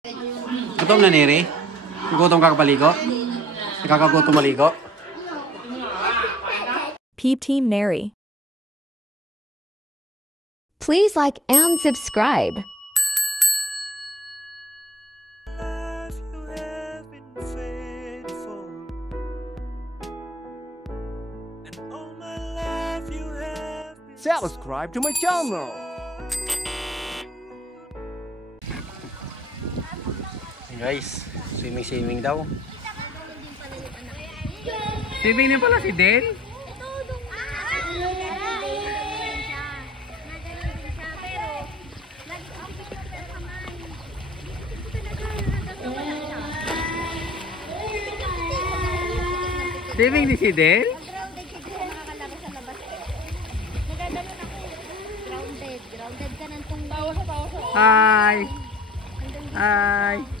Gutom na Neri? Gutom ka kapaligo? Nakakagutom maligo? Peep Team Neri. Please like and subscribe. Subscribe to my channel. Guys, swimming daw. Swimming din pala si Den? Swimming din si Den? Grounded ka ng tong Hi! Hi!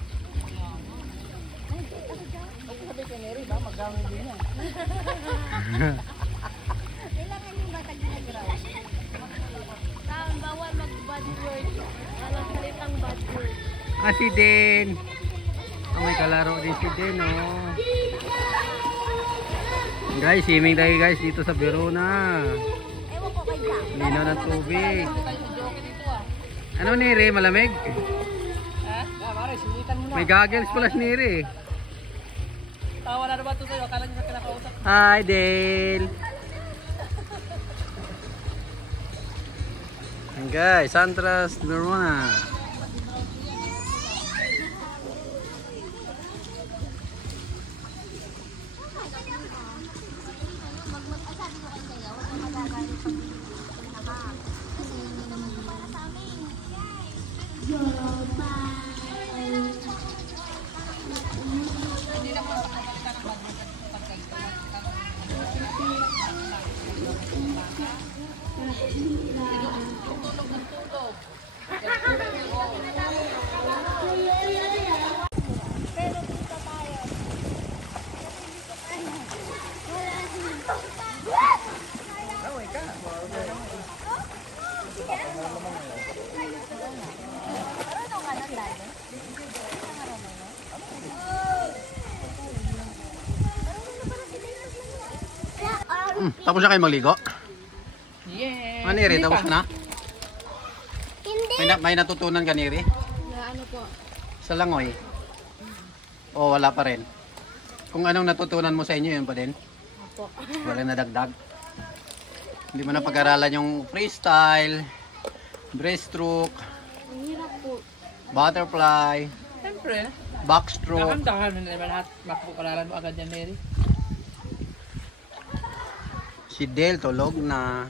kailangan yung batag na ground. Bawal mag-bad word. Walang salitang bad word. Ah, si Den! Oh, may kalaro din si Den, oh. Guys, swimming tayo guys dito sa Verona. Ewan ko kay Jack. Linaw ng tubig. Ano Neri? Malamig? May goggles pala si Neri. Tawa na naman ito sa'yo, akala niyo sa kinakausap. Hi, Dale! And guys, Santras Verona. Tapos na kayo magligo? Yeah. Ah, Neri, tapos ka na? Hindi. May natutunan ka, Neri? Na ano po? Sa langoy? O wala pa rin? Kung anong natutunan mo sa inyo, yun pa din? Opo. Wala na dagdag? Hindi mo na pag-aralan yung freestyle, breaststroke, Ang hirap po. butterfly, Siyempre, backstroke. dahan-dahan mo na naman lahat. Makukulalan mo agad yan, Mary. Si Del tulog na.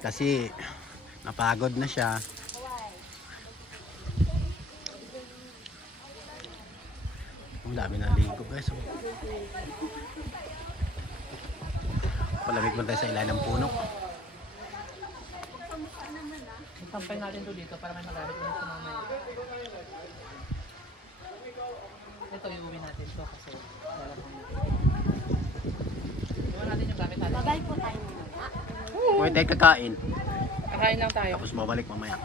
Kasi napagod na siya. Ang dami na ligo guys. Palamig mo tayo sa ilalim ng puno. Itampay natin to dito para may magalit ulit sa mamaya. Ito, iuwi natin to kasi wala pang iwan natin yung gamit natin. Babay po tayo. Pwede tayo kakain. Kakain lang tayo. Tapos babalik mamaya.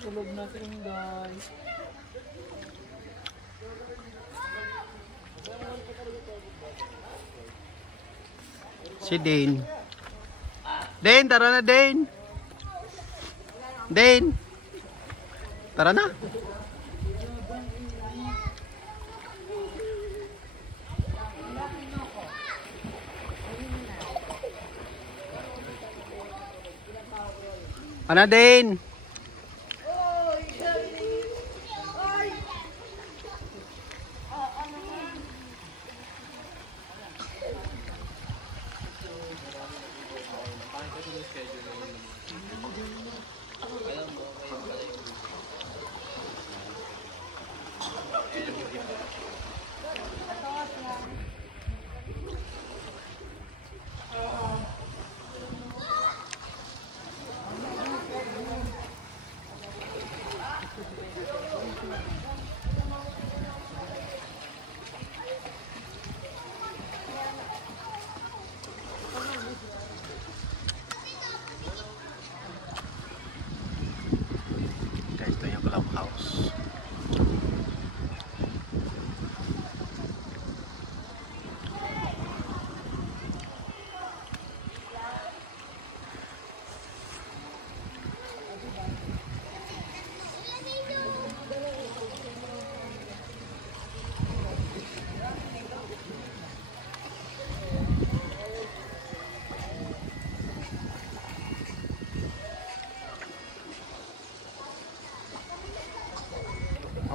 Tulog na sila guys. Si Dane. Dane, tara na Dane. Dane. Tara na. Ano Dane?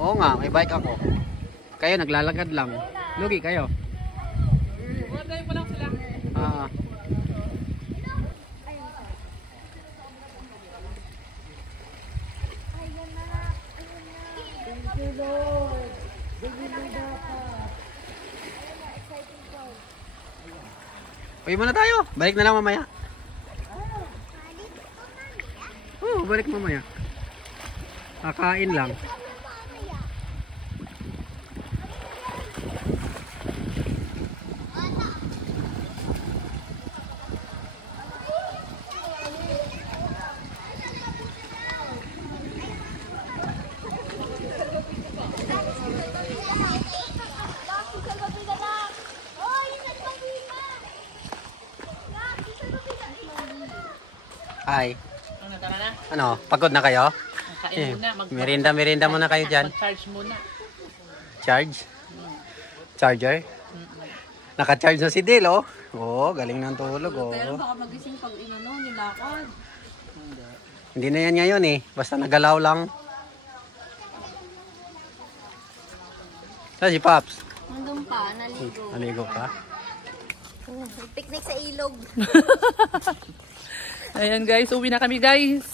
Oo nga, may bike ako. Kayo naglalakad lang. Lugi kayo. Mga tayo pa lang sila. Ah. Uwi muna tayo. Balik na lang mamaya. Oo, balik mamaya. Kakain lang. Hi. Ano, tara na? Ano, pagod na kayo? Kain muna. Merienda muna kayo dyan. Mag-charge muna. Charge? Charger? Naka-charge na si Dil, oh. Oo, galing ng tulog, oh. Pero baka magising pag inano, nilakad. Hindi na yan ngayon, eh. Basta nagalaw lang. Saan si Pops? Nandun pa, naligo. Naligo pa? Picnic sa ilog. Ayan guys, uwi na kami guys.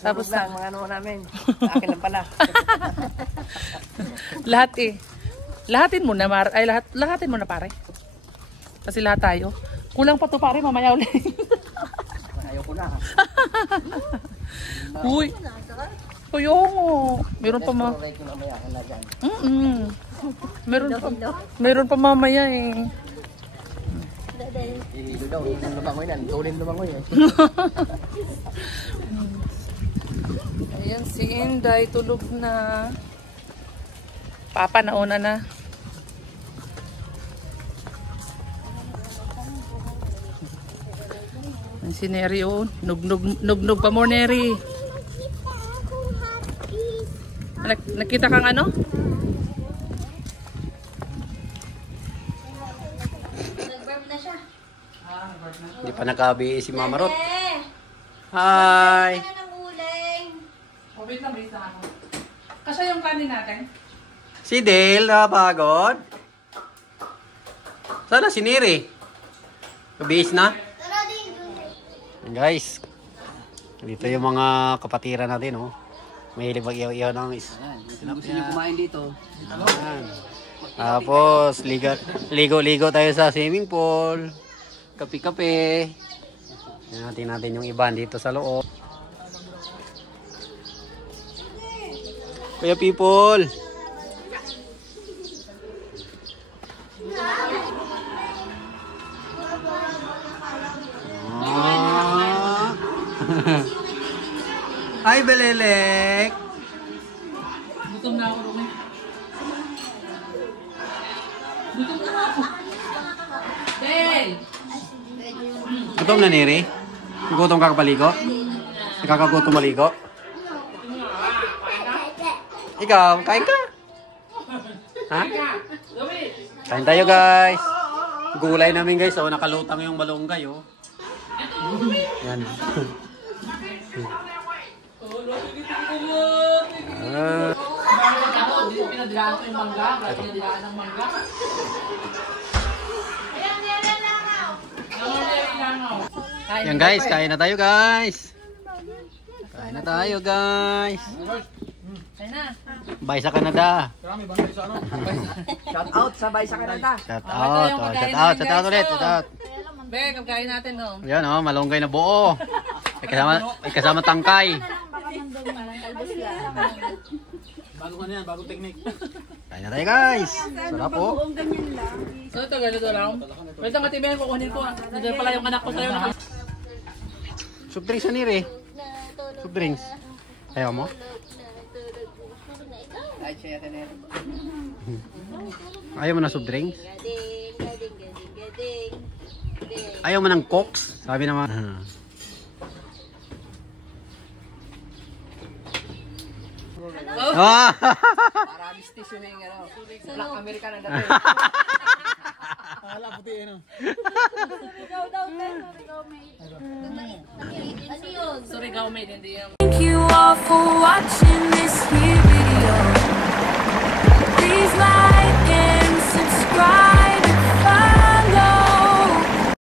Tapos lang, mga ano namin. Akin lang pala. Lahat eh. Lahatin mo na, lahatin mo na pare. Kasi lahat tayo. Kulang pa to pare, mamaya ulit. Ayaw ko na. Uy. Uy, oo. Meron pa Right ko na maya, na dyan. Meron pa mamaya eh. Ilo daw, yung lumangoy na. Tulim lumangoy eh. Ayan si Inday, tulog na. Papa, nauna na. Ayan si Neri, oh. Nugnog pa mo, Neri. Nakita kang ano? Nag-burp na siya. Hindi pa nakabi si Mama Ruth. Hi! Kaya ng uling. Oh, wait lang ako. Kasi yung kanin natin. Si Dale, napagod. Sana si Neri. Kabihis na. Tara din. Guys, dito yung mga kapatiran natin, oh. Mahilig mag-iyaw-iyaw ng Gusto niyo kumain dito? Ayan. Tapos, ligo-ligo tayo sa swimming pool. Kape-kape. Tingnan natin yung iba dito sa loob. Kuya people. Ah. Hi, Belelek. Gutom na ako, Rumi. Gutom na ako. Del! Gutom na, Neri? Gutom ka kapaligo? Nakakagutom maligo? Ikaw, kain ka? Ha? Kain tayo, guys. Gulay namin, guys. Oh, nakalutang yung malunggay, oh. Yan. Ako, pinadilaan ko yung mangga. Kaya pinadilaan ng mangga. Yan, guys. Kain na tayo, guys. Kain na tayo, guys. Kain na. Bye sa Canada. Shout out sa Bay sa Canada. Shout out. Oh, shout out. Shout out ulit. Shout out. Be, kakain natin, no? Yan, oh. Malunggay na buo. May kasama tangkay. Bagong technique. Kain na tayo, guys. Sarap, oh. So, ito, ganito lang. Pwede ang katibayan, kukunin ko. Nandiyan pala yung anak ko sa'yo. Soft drinks na, Neri. Soft drinks. Ayaw mo? Ay, siya ka na. Ayaw mo na soft drinks? Gading, gading, gading, gading. Gading. Ayaw mo ng cokes? Sabi naman. Ah. Para mistisyuhin, ano. Black American ang dati. Surigaw daw, guys. Surigaw, mate. Ano yun? Sorry, made, hindi yung Thank you all for watching this video.